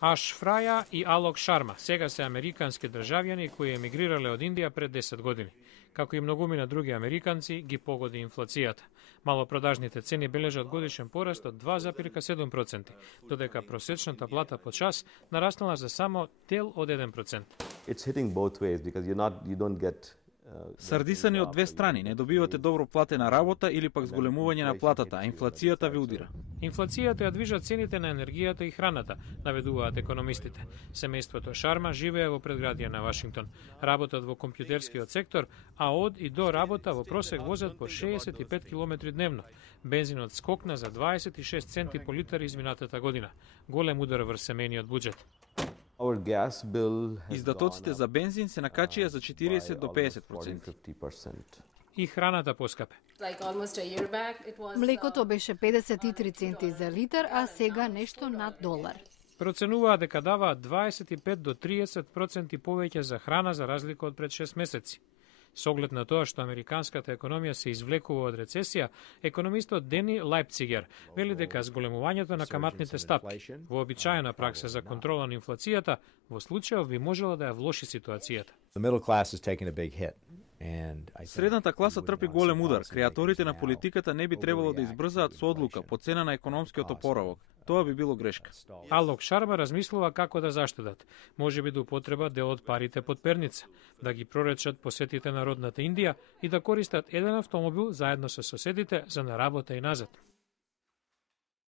Аш Фраја и Алок Шарма сега се американски државјани кои емигрирале од Индија пред 10 години. Како и многумина други американци, ги погоди инфлацијата. Малопродажните цени бележат годишен пораст од 2,7%, додека просечната плата по час нараснала за само дел од 1%. It's hitting both ways because you don't get Сардисани од две страни, не добивате добро платена работа или пак зголемување на платата, а инфлацијата ви удира. Инфлацијата ја движат цените на енергијата и храната, наведуваат економистите. Семејството Шарма живее во предградија на Вашингтон. Работат во компјутерскиот сектор, а од и до работа во просек возат по 65 км дневно. Бензинот скокна за 26 центи по литар изминатата година. Голем удар врз семејниот буџет. Издатоците за бензин се накачија за 40 до 50%. И храната поскапе. Млекото беше 53 центи за литар, а сега нешто над $1. Проценуваат дека даваат 25 до 30% повеќе за храна за разлика од пред 6 месеци. С оглед на тоа што американската економија се извлекува од рецесија, економистот Дени Лајпцигер вели дека зголемувањето на каматните стапки, вообичаена пракса за контрола на инфлацијата, во случајов би можела да ја влоши ситуацијата. Средната класа трпи голем удар. Креаторите на политиката не би требало да избрзаат со одлука по цена на економскиот опоравок. Тоа би било грешка. Алок Шарма размислува како да заштедат. Може би да употреба дел од парите под перница, да ги проречат посетите на родната Индија и да користат еден автомобил заедно со соседите за на работа и назад.